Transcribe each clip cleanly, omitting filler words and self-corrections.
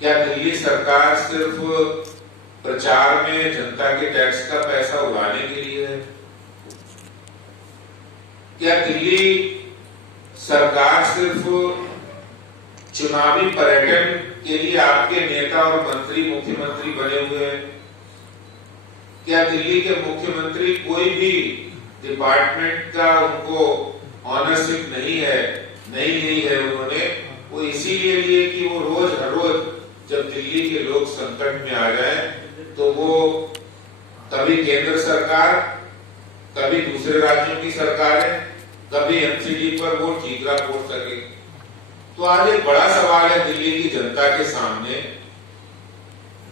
क्या दिल्ली सरकार सिर्फ प्रचार में जनता के टैक्स का पैसा उड़ाने के लिए है? क्या दिल्ली सरकार सिर्फ चुनावी पर्यटन के लिए आपके नेता और मंत्री मुख्यमंत्री बने हुए हैं? क्या दिल्ली के मुख्यमंत्री कोई भी डिपार्टमेंट का उनको ऑनरशिप नहीं है, नहीं ली है उन्होंने, वो इसीलिए लिए कि वो रोज हर रोज जब दिल्ली के लोग संकट में आ जाए तो वो कभी केंद्र सरकार, कभी दूसरे राज्यों की सरकारें, कभी एमसीडी पर वो ठीकरा पोड़ सके। तो आज एक बड़ा सवाल है दिल्ली की जनता के सामने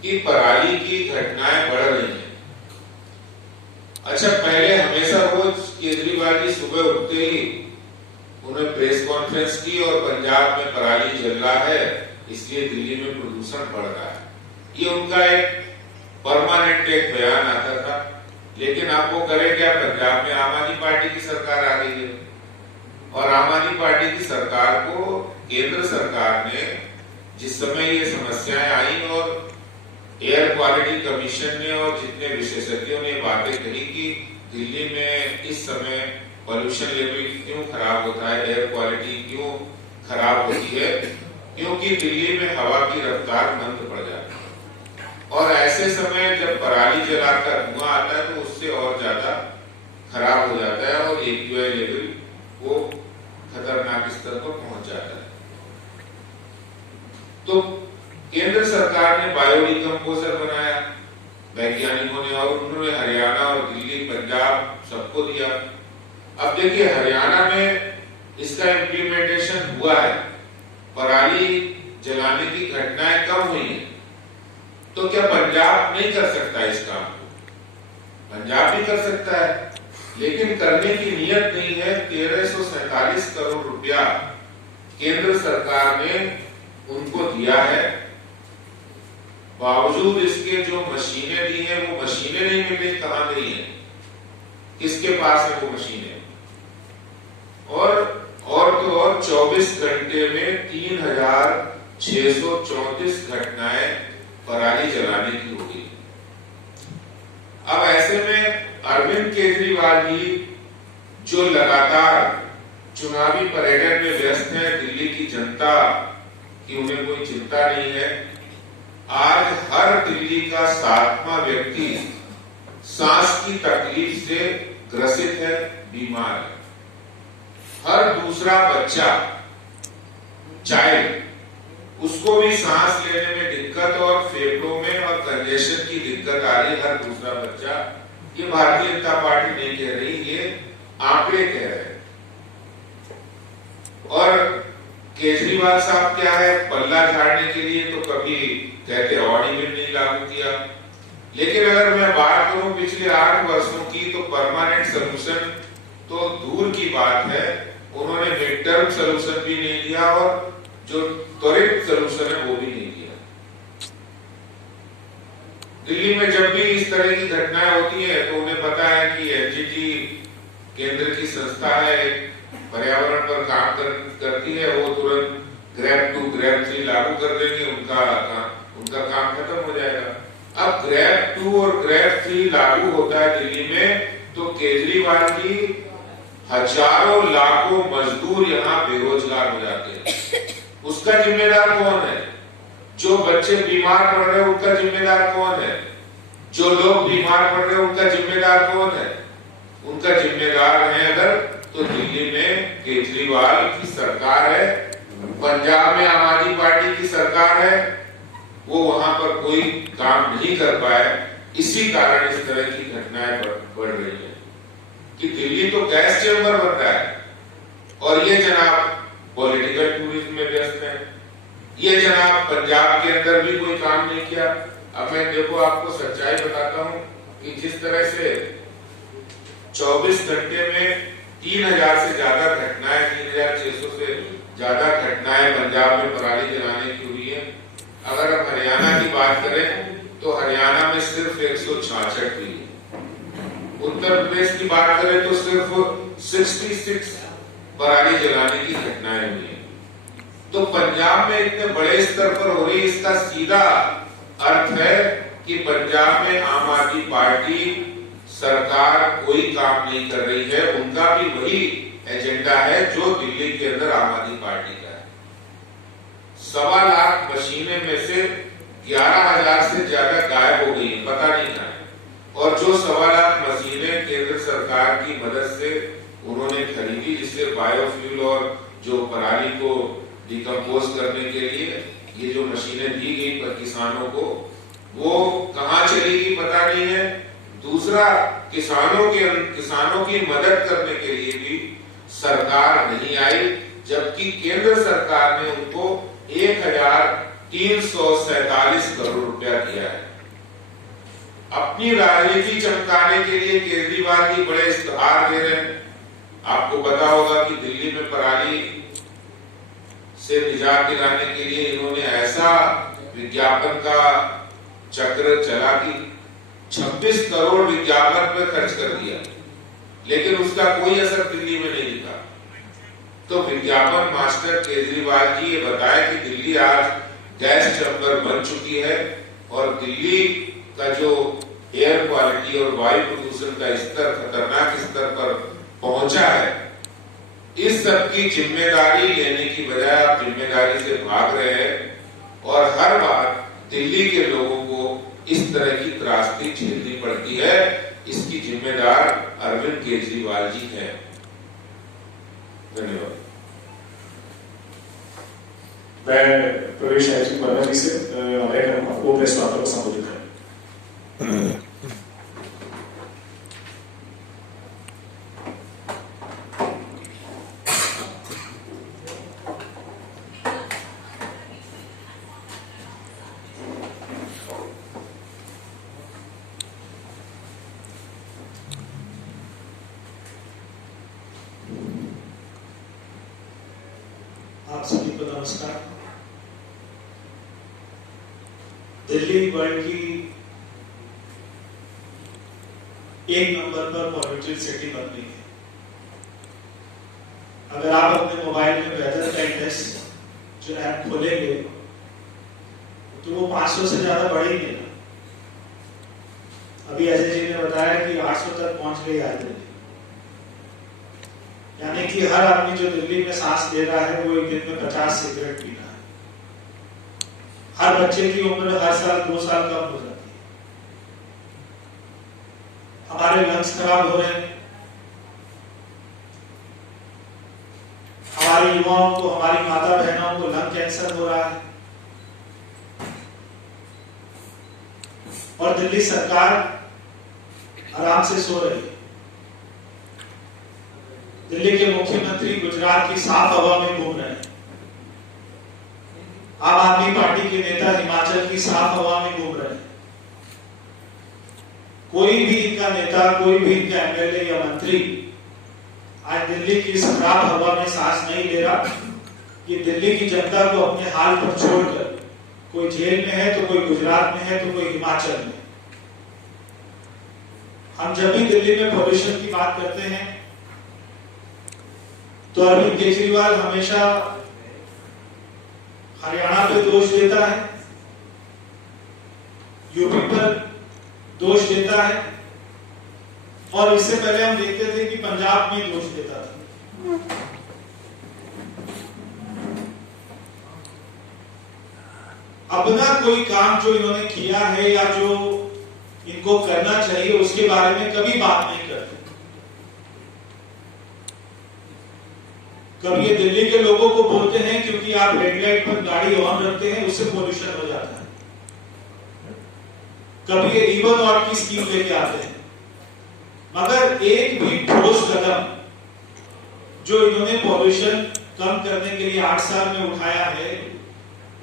कि पराली की घटनाएं बढ़ रही हैं। अच्छा, पहले हमेशा रोज केजरीवाल जी सुबह उठते ही उन्होंने प्रेस कॉन्फ्रेंस की और पंजाब में पराली जल रहा है इसलिए दिल्ली में प्रदूषण बढ़ रहा है, ये उनका एक परमानेंट एक बयान आता था। लेकिन आप वो करें क्या, पंजाब में आम आदमी पार्टी की सरकार आ गई है और आम आदमी पार्टी की सरकार को केंद्र सरकार ने जिस समय ये समस्याएं आई और एयर क्वालिटी कमीशन ने और जितने विशेषज्ञों ने बातें कही कि दिल्ली में इस समय पॉल्यूशन लेवल क्यों खराब होता है, एयर क्वालिटी क्यों खराब होती है, क्योंकि दिल्ली में हवा की रफ्तार मंद पड़ जाती है और ऐसे समय जब पराली जलाकर धुआं आता है तो उससे और ज्यादा खराब हो जाता है और AQI लेवल वो खतरनाक स्तर पर पहुंच जाता है। तो केंद्र सरकार ने बायोडिकम्पोजर बनाया वैज्ञानिकों ने और उन्होंने हरियाणा और दिल्ली, पंजाब सबको दिया। अब देखिए हरियाणा में इसका इम्प्लीमेंटेशन हुआ है, पराली जलाने की घटनाएं कम हुई हैं, तो क्या पंजाब नहीं कर सकता इस काम को? पंजाब भी कर सकता है, लेकिन करने की नीयत नहीं है। 1347 करोड़ रुपया केंद्र सरकार ने उनको दिया है, बावजूद इसके जो मशीनें दी हैं वो मशीनें नहीं मिल रही, कहां गई हैं, किसके पास है वो मशीनें? और तो और 24 घंटे में 3634 घटनाएं पराली जलाने की होगी। अब ऐसे में अरविंद केजरीवाल जी जो लगातार चुनावी पर्यटन में व्यस्त है, दिल्ली की जनता की उन्हें कोई चिंता नहीं है। आज हर दिल्ली का 7वां व्यक्ति सांस की तकलीफ से ग्रसित है, बीमार है। हर दूसरा बच्चा, चाइल्ड, उसको भी सांस लेने में दिक्कत और फेफड़ों में और कंजेशन की दिक्कत आ रही है, हर दूसरा बच्चा। ये भारतीय जनता पार्टी नहीं कह रही, ये आंकड़े कह रहे हैं। और केजरीवाल साहब क्या है, पल्ला झाड़ने के लिए तो कभी कहते ऑर्डिनल नहीं लागू किया, लेकिन अगर मैं बात करूं पिछले 8 वर्षों की तो परमानेंट सोल्यूशन तो दूर की बात है, उन्होंने मिड टर्म सोल्यूशन भी नहीं दिया और जो त्वरित सोल्यूशन है वो भी नहीं दिया। दिल्ली में जब भी इस तरह की घटनाएं होती है तो उन्हें पता है कि एनजीटी केंद्र की संस्था है, पर्यावरण पर काम करती है, वो तुरंत ग्रैब 2 ग्रैब 3 लागू कर देंगे, उनका काम खत्म हो जाएगा। अब ग्रैब 2 और ग्रैब 3 लागू होता है दिल्ली में तो केजरीवाल जी हजारों लाखों मजदूर यहाँ बेरोजगार हो जाते हैं। उसका जिम्मेदार कौन है? जो बच्चे बीमार पड़ रहे हैं उनका जिम्मेदार कौन है? जो लोग बीमार पड़ रहे हैं उनका जिम्मेदार कौन है? उनका जिम्मेदार है अगर तो दिल्ली में केजरीवाल की सरकार है, पंजाब में आम आदमी पार्टी की सरकार है, वो वहां पर कोई काम नहीं कर पाए, इसी कारण इस तरह की घटनाएं बढ़ रही है कि दिल्ली तो गैस चेंबर बन रहा है और ये जनाब पॉलिटिकल टूरिज्म में व्यस्त है। ये जनाब पंजाब के अंदर भी कोई काम नहीं किया। अब मैं देखो आपको सच्चाई बताता हूं कि जिस तरह से 24 घंटे में 3000 से ज्यादा घटनाएं, 3600 से ज्यादा घटनाएं पंजाब में पराली जलाने की हुई है। अगर हम हरियाणा की बात करें तो हरियाणा में सिर्फ 166 हुई है। उत्तर प्रदेश की बात करें तो सिर्फ 66 पराली जलाने की घटनाएं हुई है। तो पंजाब में इतने बड़े स्तर पर हो रही, इसका सीधा अर्थ है कि पंजाब में आम आदमी पार्टी सरकार कोई काम नहीं कर रही है। उनका भी वही एजेंडा है जो दिल्ली के अंदर आम आदमी पार्टी का है। 1.25 लाख मशीनें में से 11,000 से ज्यादा गायब हो गई, पता नहीं कहां है। और जो 1.25 लाख मशीनें केंद्र सरकार की मदद से उन्होंने खरीदी, जिससे बायोफ्यूल और जो पराली को डिकम्पोज करने के लिए ये जो मशीनें दी गई पर किसानों को, वो कहां चलेगी पता नहीं है। दूसरा, किसानों की मदद करने के लिए भी सरकार नहीं आई, जबकि केंद्र सरकार ने उनको 1,347 करोड़ रुपया दिया है। अपनी राजनीति चमकाने के लिए केजरीवाल जी बड़े इश्तेहार दे रहे हैं। आपको पता होगा कि दिल्ली में पराली से निजात दिलाने के लिए इन्होंने ऐसा विज्ञापन का चक्र चला कि 26 करोड़ विज्ञापन पे खर्च कर दिया, लेकिन उसका कोई असर दिल्ली में नहीं दिखा। तो विज्ञापन मास्टर केजरीवाल जी ये बताए कि दिल्ली आज गैस चैम्बर बन चुकी है और दिल्ली का जो एयर क्वालिटी और वायु प्रदूषण का स्तर खतरनाक स्तर पर पहुंचा है। इस सब की जिम्मेदारी लेने की बजाय आप जिम्मेदारी से भाग रहे हैं और हर बार दिल्ली के लोगों को इस तरह की त्रासदी झेलनी पड़ती है। इसकी जिम्मेदार अरविंद केजरीवाल जी हैं। धन्यवाद। मैं प्रवेश आयुक्त वर्मा जी से हमारे आपको प्रेस वार्ता को संबोधित करें। आप सभी को नमस्कार। दिल्ली वर्ल्ड की 1 नंबर पर पॉल्यूटेड सिटी बन गई है। अगर आप अपने मोबाइल में वेदर का इंडेक्स जो ऐप खोलेंगे तो वो 500 से ज्यादा बढ़ ही नहीं। अभी अजय जी ने बताया कि 800 तक पहुंच गई आज दिल्ली। यानी कि हर आदमी जो दिल्ली में सांस ले रहा है वो एक दिन में 50 सिगरेट पी रहा है। हर बच्चे की उम्र हर साल 2 साल कम हो जाती है। हमारे लंग्स खराब हो रहे हैं। हमारे युवाओं को, हमारी माता बहनों को लंग कैंसर हो रहा है। और दिल्ली सरकार आराम से सो रही है। दिल्ली के मुख्यमंत्री गुजरात की साफ हवा में घूम रहे हैं। आम आदमी पार्टी के नेता हिमाचल की साफ हवा में घूम रहे हैं। कोई भी इनका नेता, कोई भी इनका एमएलए या मंत्री आज दिल्ली की इस खराब हवा में सांस नहीं ले रहा। ये दिल्ली की जनता को अपने हाल पर छोड़कर, कोई जेल में है तो कोई गुजरात में है तो कोई हिमाचल में। हम जब भी दिल्ली में पॉल्यूशन की बात करते हैं तो अरविंद केजरीवाल हमेशा हरियाणा पे दोष देता है, यूपी पर दोष देता है और इससे पहले हम देखते थे कि पंजाब में दोष देता था। अपना कोई काम जो इन्होंने किया है या जो इनको करना चाहिए उसके बारे में कभी बात नहीं करते। कभी ये दिल्ली के लोगों को बोलते हैं क्योंकि आप रेड लाइट पर गाड़ी ऑन रखते हैं उससे पोल्यूशन हो जाता है। कभी ये इवन और की स्कीम लेके आते हैं, मगर एक भी ठोस कदम जो इन्होंने पॉल्यूशन कम करने के लिए 8 साल में उठाया है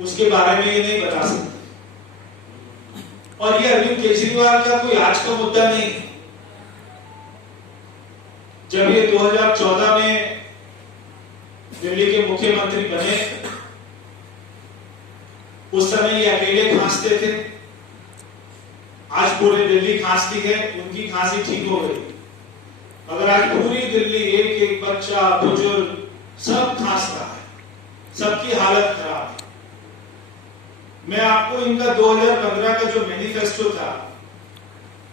उसके बारे में ये नहीं बता सकते। और ये अरविंद केजरीवाल का कोई आज का मुद्दा नहीं। जब ये 2014 में दिल्ली के मुख्यमंत्री बने उस समय ये अकेले खांसते थे। आज पूरी दिल्ली खांसती है, उनकी खांसी ठीक हो गई। अगर आज पूरी दिल्ली एक एक बच्चा, बुजुर्ग सब खांस रहा है सबकी हालत खराब है। मैं आपको इनका 2015 का जो मैनिफेस्टो था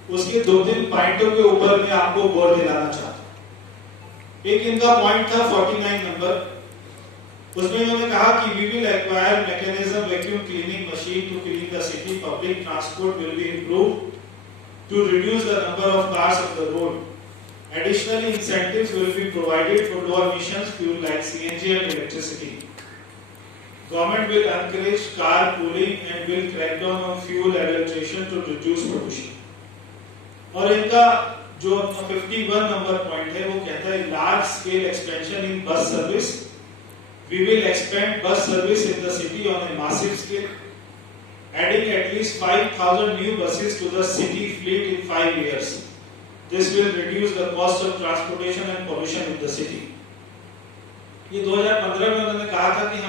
उसके 2-3 पॉइंटों के ऊपर मैं आपको गौर दिलाना चाहता हूं। एक इनका पॉइंट था 49 नंबर, उसमें इन्होंने कहा कि we will acquire mechanism vacuum cleaning machine to clean the city, public transport will be improved to reduce the number of cars on the road, additionally incentives will be provided for low emissions fuel like CNG and electricity. Government will encourage carpooling and will crack down on fuel adulteration to reduce pollution. और इनका जो 51 number point है वो कहता है large scale expansion in bus service, we will expand bus service in the city on a massive scale, adding at least 5,000 new buses to the city fleet in 5 years. This will reduce the cost of transportation and pollution in the city. ये 2015 में उन्होंने कहा था कि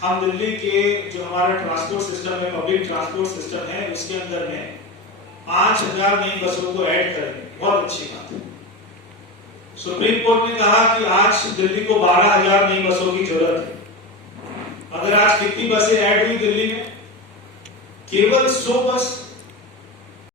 हम दिल्ली के जो हमारा ट्रांसपोर्ट सिस्टम है, पब्लिक ट्रांसपोर्ट सिस्टम है, उसके अंदर में 5,000 नई बसों को ऐड करेंगे। बहुत अच्छी बात है। सुप्रीम कोर्ट ने कहा कि आज दिल्ली को 12,000 नई बसों की जरूरत है। अगर आज कितनी बसें ऐड हुई दिल्ली में? केवल 100 बस